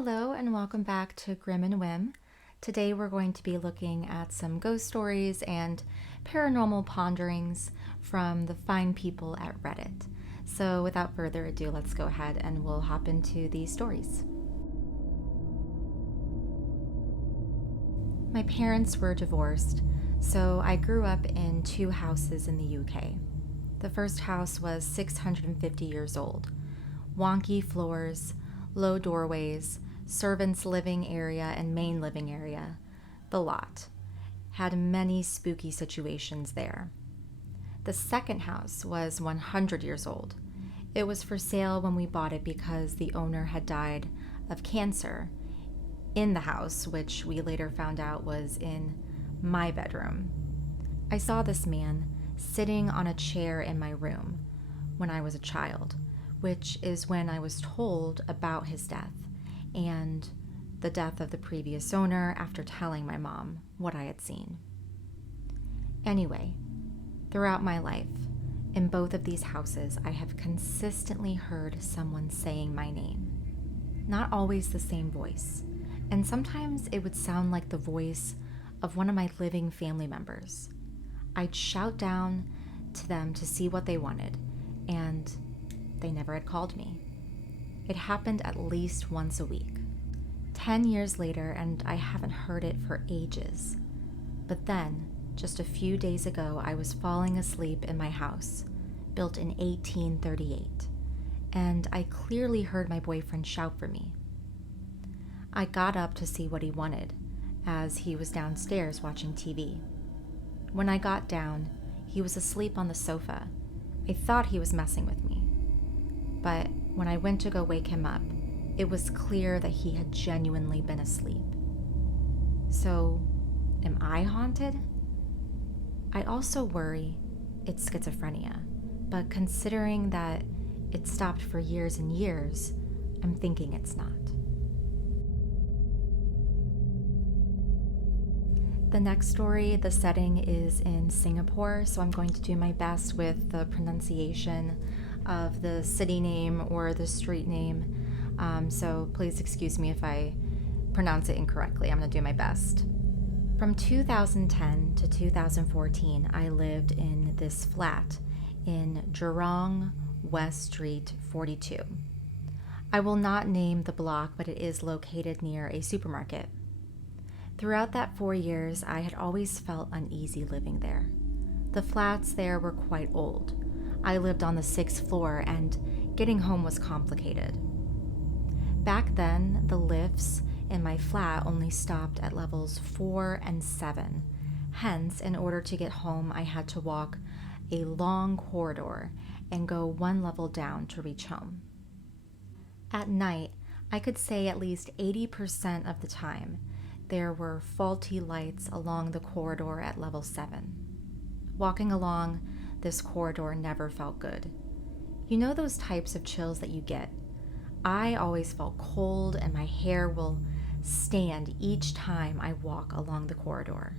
Hello and welcome back to Grim and Whim. Today we're going to be looking at some ghost stories and paranormal ponderings from the fine people at Reddit. So without further ado, let's go ahead and we'll hop into these stories. My parents were divorced, so I grew up in two houses in the UK. The first house was 650 years old. Wonky floors, low doorways, servants' living area and main living area, the lot. Had many spooky situations there. The second house was 100 years old. It was for sale when we bought it because the owner had died of cancer in the house, which we later found out was in my bedroom. I saw this man sitting on a chair in my room when I was a child, which is when I was told about his death and the death of the previous owner after telling my mom what I had seen. Anyway, throughout my life, in both of these houses, I have consistently heard someone saying my name. Not always the same voice, and sometimes it would sound like the voice of one of my living family members. I'd shout down to them to see what they wanted, and they never had called me. It happened at least once a week. 10 years later, and I haven't heard it for ages. But then, just a few days ago, I was falling asleep in my house, built in 1838, and I clearly heard my boyfriend shout for me. I got up to see what he wanted, as he was downstairs watching TV. When I got down, he was asleep on the sofa. I thought he was messing with me. But when I went to go wake him up, it was clear that he had genuinely been asleep. So, am I haunted? I also worry it's schizophrenia, but considering that it stopped for years and years, I'm thinking it's not. The next story, the setting is in Singapore, so I'm going to do my best with the pronunciation of the city name or the street name. So please excuse me if I pronounce it incorrectly. I'm going to do my best. From 2010 to 2014, I lived in this flat in Jurong West Street 42. I will not name the block, but it is located near a supermarket. Throughout that 4 years, I had always felt uneasy living there. The flats there were quite old. I lived on the 6th floor, and getting home was complicated. Back then, the lifts in my flat only stopped at levels 4 and 7. Hence, in order to get home, I had to walk a long corridor and go one level down to reach home. At night, I could say at least 80% of the time, there were faulty lights along the corridor at level 7. Walking along this corridor never felt good. You know those types of chills that you get? I always felt cold and my hair will stand each time I walk along the corridor.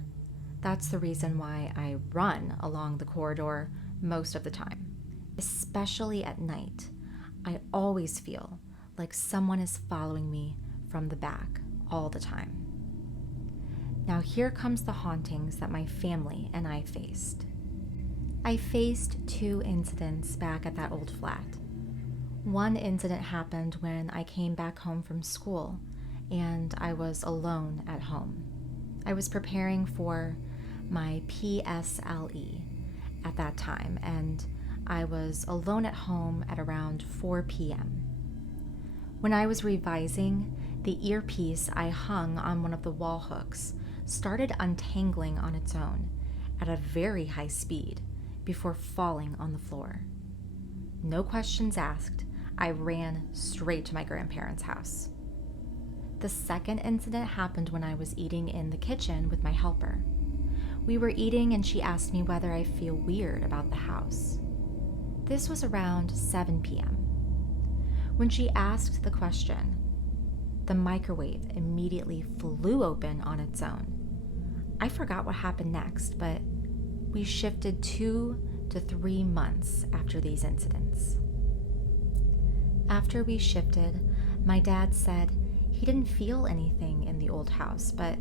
That's the reason why I run along the corridor most of the time. Especially at night, I always feel like someone is following me from the back all the time. Now here comes the hauntings that my family and I faced. I faced 2 incidents back at that old flat. One incident happened when I came back home from school and I was alone at home. I was preparing for my PSLE at that time, and I was alone at home at around 4 p.m. When I was revising, the earpiece I hung on one of the wall hooks started untangling on its own at a very high speed before falling on the floor. No questions asked, I ran straight to my grandparents' house. The second incident happened when I was eating in the kitchen with my helper. We were eating and she asked me whether I feel weird about the house. This was around 7 p.m. When she asked the question, the microwave immediately flew open on its own. I forgot what happened next, but we shifted 2 to 3 months after these incidents. After we shifted, my dad said He didn't feel anything in the old house, but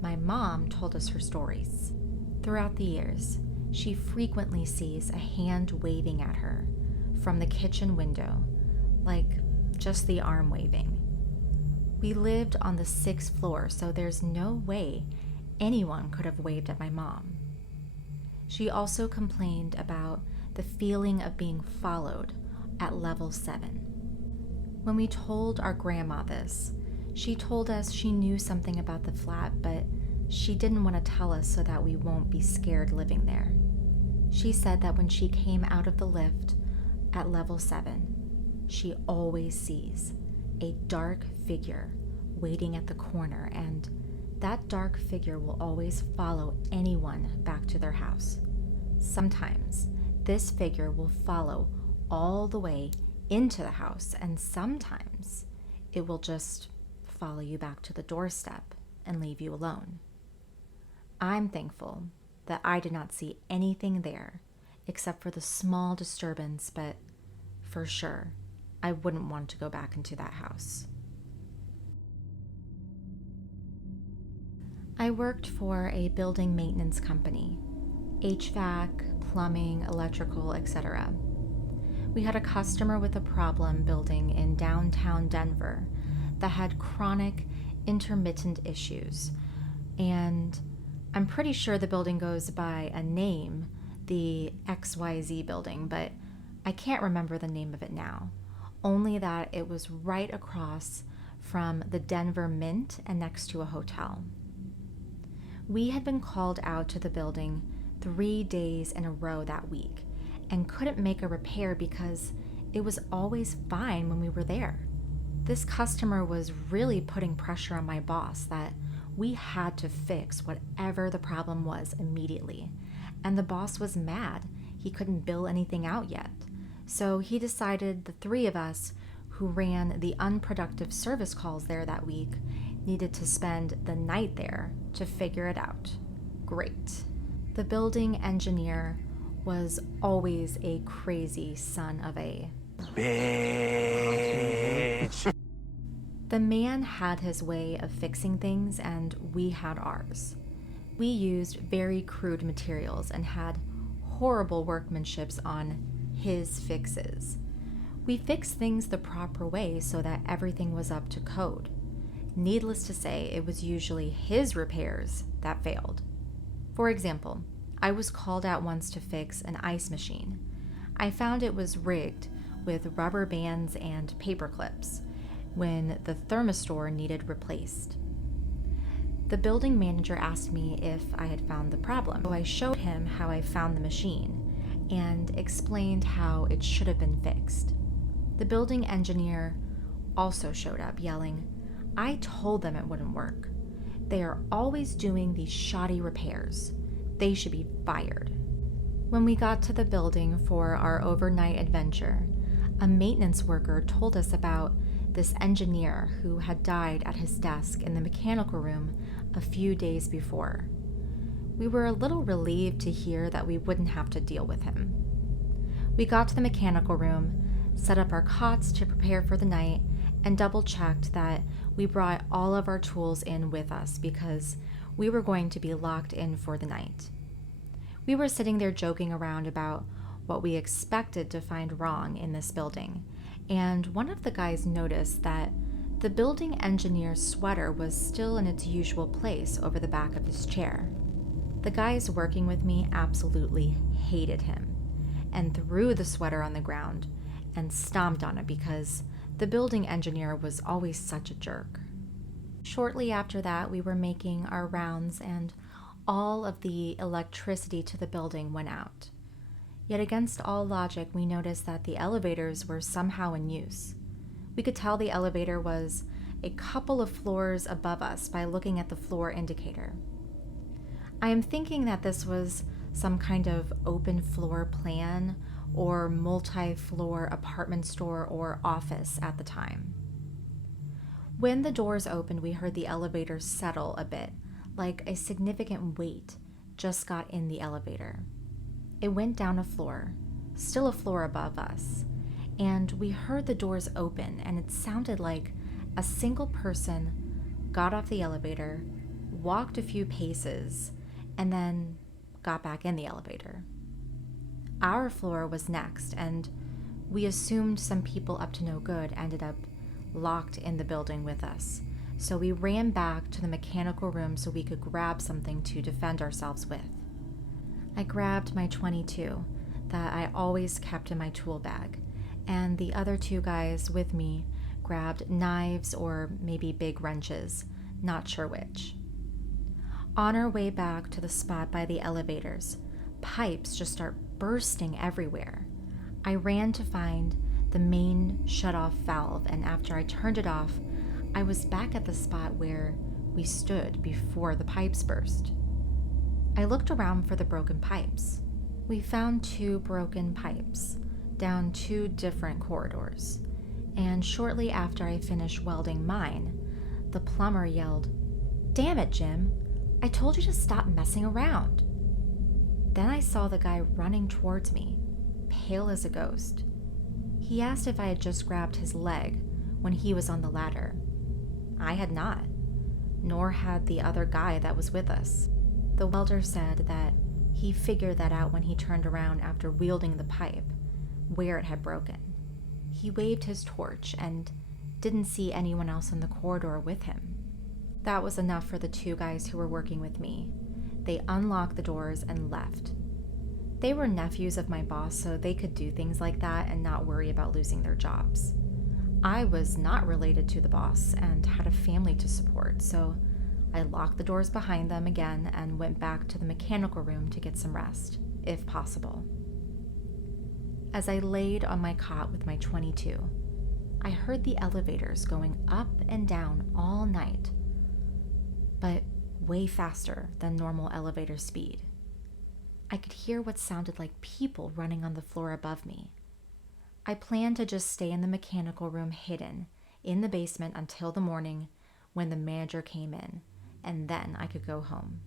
my mom told us her stories. Throughout the years, she frequently sees a hand waving at her from the kitchen window, like just the arm waving. We lived on the 6th floor, so there's no way anyone could have waved at my mom. She also complained about the feeling of being followed at level 7. When we told our grandma this, she told us she knew something about the flat, but she didn't want to tell us so that we won't be scared living there. She said that when she came out of the lift at level 7, she always sees a dark figure waiting at the corner, and that dark figure will always follow anyone back to their house. Sometimes this figure will follow all the way into the house, and sometimes it will just follow you back to the doorstep and leave you alone. I'm thankful that I did not see anything there except for the small disturbance, but for sure, I wouldn't want to go back into that house. I worked for a building maintenance company, HVAC, plumbing, electrical, etc. We had a customer with a problem building in downtown Denver that had chronic, intermittent issues, and I'm pretty sure the building goes by a name, the XYZ building, but I can't remember the name of it now, only that it was right across from the Denver Mint and next to a hotel. We had been called out to the building 3 days in a row that week and couldn't make a repair because it was always fine when we were there. This customer was really putting pressure on my boss that we had to fix whatever the problem was immediately, and the boss was mad he couldn't bill anything out yet. So he decided the 3 of us who ran the unproductive service calls there that week needed to spend the night there to figure it out. Great. The building engineer was always a crazy son of a bitch. The man had his way of fixing things, and we had ours. We used very crude materials and had horrible workmanships on his fixes. We fixed things the proper way so that everything was up to code. Needless to say, it was usually his repairs that failed. For example, I was called out once to fix an ice machine. I found it was rigged with rubber bands and paper clips when the thermistor needed replaced. The building manager asked me if I had found the problem, so I showed him how I found the machine and explained how it should have been fixed. The building engineer also showed up yelling, "I told them it wouldn't work. They are always doing these shoddy repairs. They should be fired." When we got to the building for our overnight adventure, a maintenance worker told us about this engineer who had died at his desk in the mechanical room a few days before. We were a little relieved to hear that we wouldn't have to deal with him. We got to the mechanical room, set up our cots to prepare for the night, and double-checked that we brought all of our tools in with us because we were going to be locked in for the night. We were sitting there joking around about what we expected to find wrong in this building, and one of the guys noticed that the building engineer's sweater was still in its usual place over the back of his chair. The guys working with me absolutely hated him and threw the sweater on the ground and stomped on it because the building engineer was always such a jerk. Shortly after that, we were making our rounds and all of the electricity to the building went out. Yet against all logic, we noticed that the elevators were somehow in use. We could tell the elevator was a couple of floors above us by looking at the floor indicator. I am thinking that this was some kind of open floor plan or multi-floor apartment store or office at the time. When the doors opened, we heard the elevator settle a bit, like a significant weight just got in the elevator. It went down a floor, still a floor above us, and we heard the doors open, and it sounded like a single person got off the elevator, walked a few paces, and then got back in the elevator. Our floor was next, and we assumed some people up to no good ended up locked in the building with us. So we ran back to the mechanical room so we could grab something to defend ourselves with. I grabbed my .22 that I always kept in my tool bag, and the other two guys with me grabbed knives or maybe big wrenches, not sure which. On our way back to the spot by the elevators, pipes just start bursting everywhere. I ran to find the main shutoff valve, and after I turned it off, I was back at the spot where we stood before the pipes burst. I looked around for the broken pipes. We found 2 broken pipes down 2 different corridors, and shortly after I finished welding mine, the plumber yelled, "Damn it, Jim, I told you to stop messing around." Then I saw the guy running towards me, pale as a ghost. He asked if I had just grabbed his leg when he was on the ladder. I had not, nor had the other guy that was with us. The welder said that he figured that out when he turned around after wielding the pipe, where it had broken. He waved his torch and didn't see anyone else in the corridor with him. That was enough for the 2 guys who were working with me. They unlocked the doors and left. They were nephews of my boss, so they could do things like that and not worry about losing their jobs. I was not related to the boss and had a family to support, so I locked the doors behind them again and went back to the mechanical room to get some rest, if possible. As I laid on my cot with my .22, I heard the elevators going up and down all night, but way faster than normal elevator speed. I could hear what sounded like people running on the floor above me. I planned to just stay in the mechanical room hidden in the basement until the morning when the manager came in, and then I could go home.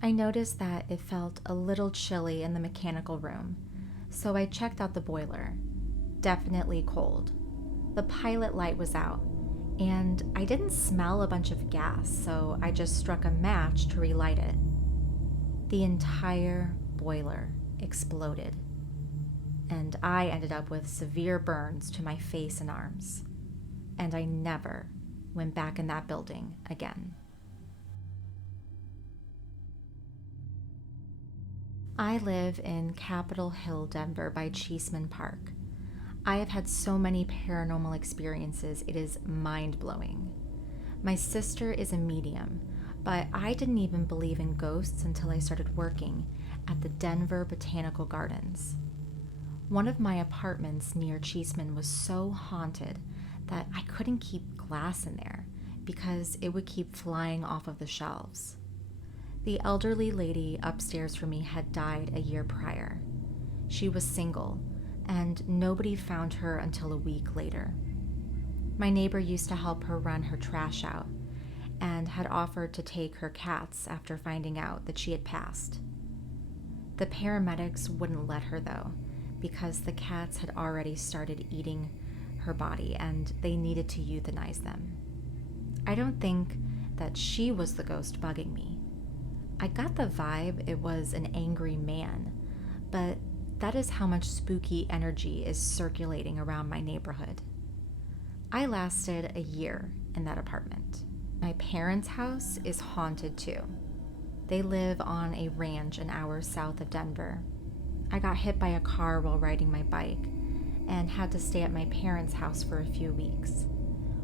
I noticed that it felt a little chilly in the mechanical room, so I checked out the boiler. Definitely cold. The pilot light was out, and I didn't smell a bunch of gas, so I just struck a match to relight it. The entire boiler exploded, and I ended up with severe burns to my face and arms, and I never went back in that building again. I live in Capitol Hill, Denver by Cheeseman Park. I have had so many paranormal experiences, it is mind-blowing. My sister is a medium, but I didn't even believe in ghosts until I started working at the Denver Botanical Gardens. One of my apartments near Cheeseman was so haunted that I couldn't keep glass in there because it would keep flying off of the shelves. The elderly lady upstairs from me had died a year prior. She was single, and nobody found her until a week later. My neighbor used to help her run her trash out and had offered to take her cats after finding out that she had passed. The paramedics wouldn't let her though, because the cats had already started eating her body and they needed to euthanize them. I don't think that she was the ghost bugging me. I got the vibe it was an angry man, but that is how much spooky energy is circulating around my neighborhood. I lasted a year in that apartment. My parents' house is haunted too. They live on a ranch an hour south of Denver. I got hit by a car while riding my bike and had to stay at my parents' house for a few weeks.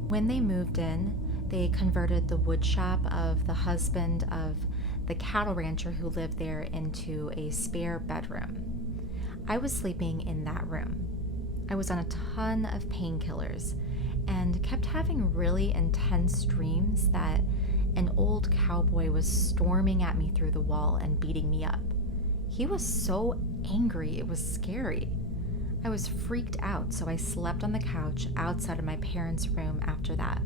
When they moved in, they converted the wood shop of the husband of the cattle rancher who lived there into a spare bedroom. I was sleeping in that room. I was on a ton of painkillers and kept having really intense dreams that an old cowboy was storming at me through the wall and beating me up. He was so angry, it was scary. I was freaked out, so I slept on the couch outside of my parents' room after that.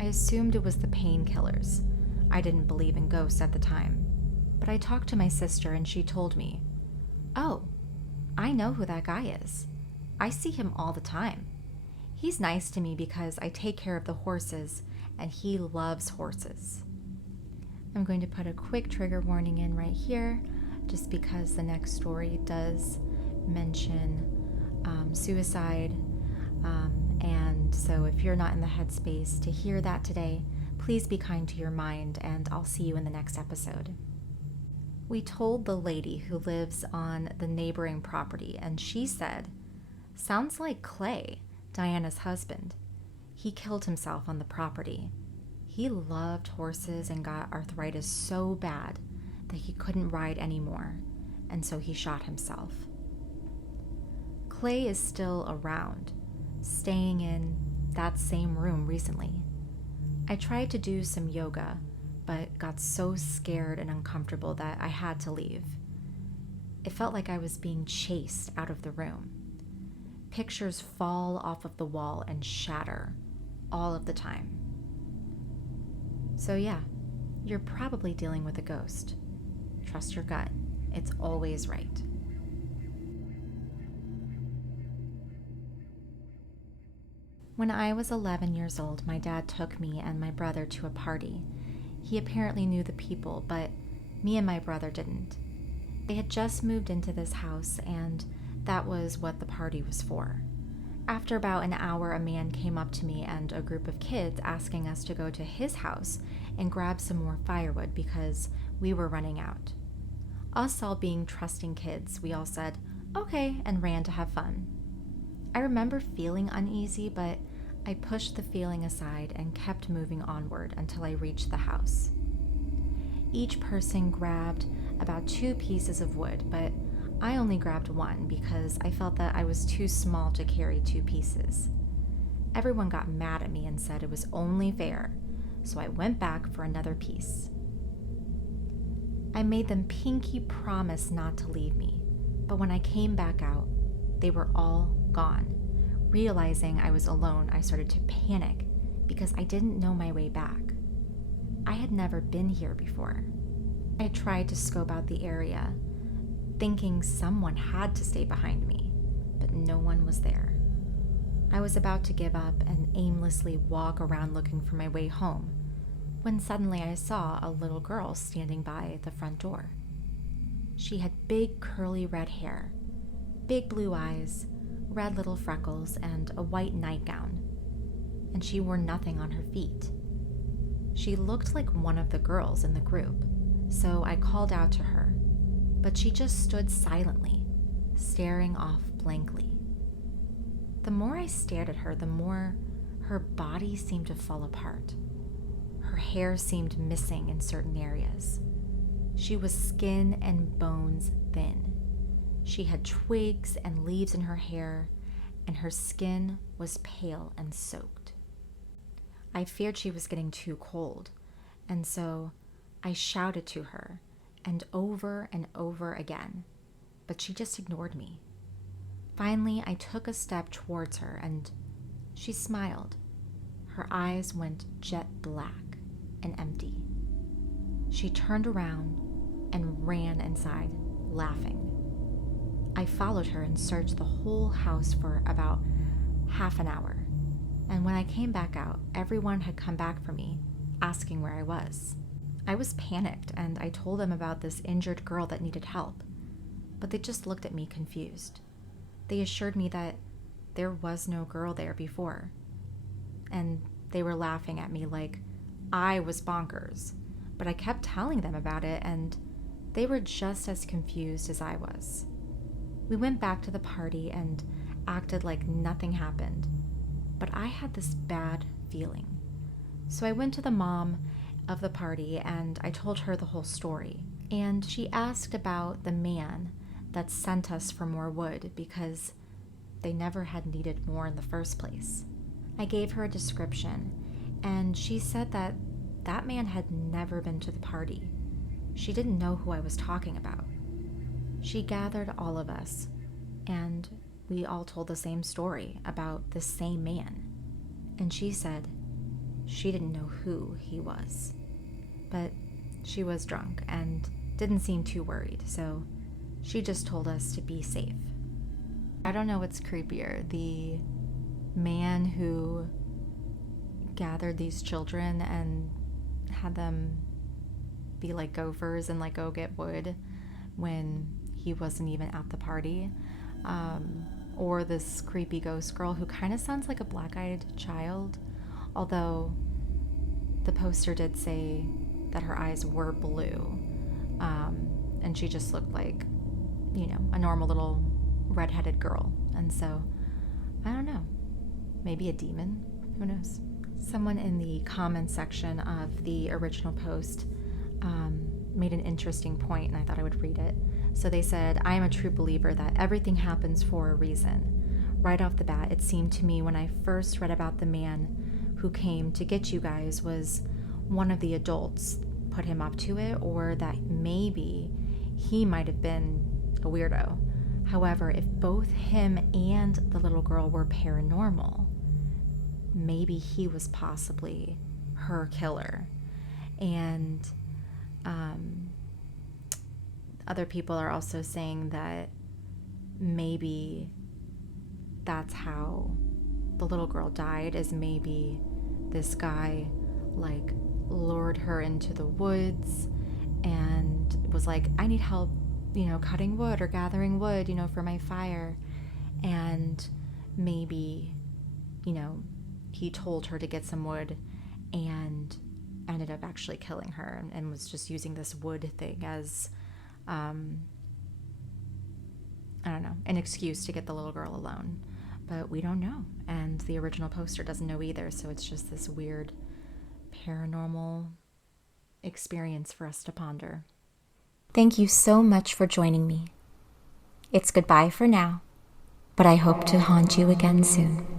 I assumed it was the painkillers. I didn't believe in ghosts at the time, but I talked to my sister and she told me, "Oh, I know who that guy is. I see him all the time. He's nice to me because I take care of the horses, and he loves horses. I'm going to put a quick trigger warning in right here, just because the next story does mention suicide. And so if you're not in the headspace to hear that today, please be kind to your mind, and I'll see you in the next episode. We told the lady who lives on the neighboring property, and she said, "Sounds like Clay, Diana's husband. He killed himself on the property. He loved horses and got arthritis so bad that he couldn't ride anymore, and so he shot himself." Clay is still around, staying in that same room recently. I tried to do some yoga, but got so scared and uncomfortable that I had to leave. It felt like I was being chased out of the room. Pictures fall off of the wall and shatter all of the time. So yeah, you're probably dealing with a ghost. Trust your gut. It's always right. When I was 11 years old, my dad took me and my brother to a party. He apparently knew the people, but me and my brother didn't. They had just moved into this house, and that was what the party was for. After about an hour, a man came up to me and a group of kids asking us to go to his house and grab some more firewood because we were running out. Us all being trusting kids, we all said, "Okay," and ran to have fun. I remember feeling uneasy, but I pushed the feeling aside and kept moving onward until I reached the house. Each person grabbed about 2 pieces of wood, but I only grabbed 1 because I felt that I was too small to carry 2 pieces. Everyone got mad at me and said it was only fair, so I went back for another piece. I made them pinky promise not to leave me, but when I came back out, they were all gone. Realizing I was alone, I started to panic because I didn't know my way back. I had never been here before. I tried to scope out the area, thinking someone had to stay behind me, but no one was there. I was about to give up and aimlessly walk around looking for my way home, when suddenly I saw a little girl standing by the front door. She had big curly red hair, big blue eyes, red little freckles, and a white nightgown, and she wore nothing on her feet. She looked like one of the girls in the group, so I called out to her, but she just stood silently, staring off blankly. The more I stared at her, the more her body seemed to fall apart. Her hair seemed missing in certain areas. She was skin and bones thin. She had twigs and leaves in her hair, and her skin was pale and soaked. I feared she was getting too cold, and so I shouted to her, and over again, but she just ignored me. Finally, I took a step towards her, and she smiled. Her eyes went jet black and empty. She turned around and ran inside, laughing. I followed her and searched the whole house for about half an hour, and when I came back out, everyone had come back for me, asking where I was. I was panicked, and I told them about this injured girl that needed help, but they just looked at me confused. They assured me that there was no girl there before, and they were laughing at me like I was bonkers, but I kept telling them about it, and they were just as confused as I was. We went back to the party and acted like nothing happened, but I had this bad feeling. So I went to the mom of the party and I told her the whole story, and she asked about the man that sent us for more wood because they never had needed more in the first place. I gave her a description, and she said that that man had never been to the party. She didn't know who I was talking about. She gathered all of us, and we all told the same story about the same man. And she said she didn't know who he was. But she was drunk and didn't seem too worried, so she just told us to be safe. I don't know what's creepier, the man who gathered these children and had them be like gophers and like go get wood when he wasn't even at the party. Or this creepy ghost girl who kind of sounds like a black-eyed child, although the poster did say that her eyes were blue, and she just looked like, a normal little redheaded girl. And so, I don't know, maybe a demon, who knows? Someone in the comment section of the original post made an interesting point, and I thought I would read it. So they said, I am a true believer that everything happens for a reason. Right off the bat, it seemed to me when I first read about the man who came to get you guys was one of the adults put him up to it, or that maybe he might have been a weirdo. However, if both him and the little girl were paranormal, maybe he was possibly her killer. And other people are also saying that maybe that's how the little girl died, is maybe this guy like lured her into the woods and was like, I need help, cutting wood or gathering wood, for my fire. And maybe, he told her to get some wood and ended up actually killing her, and was just using this wood thing as, I don't know, an excuse to get the little girl alone. But we don't know, and the original poster doesn't know either, so it's just this weird paranormal experience for us to ponder. Thank you so much for joining me. It's goodbye for now, but I hope to haunt you again soon.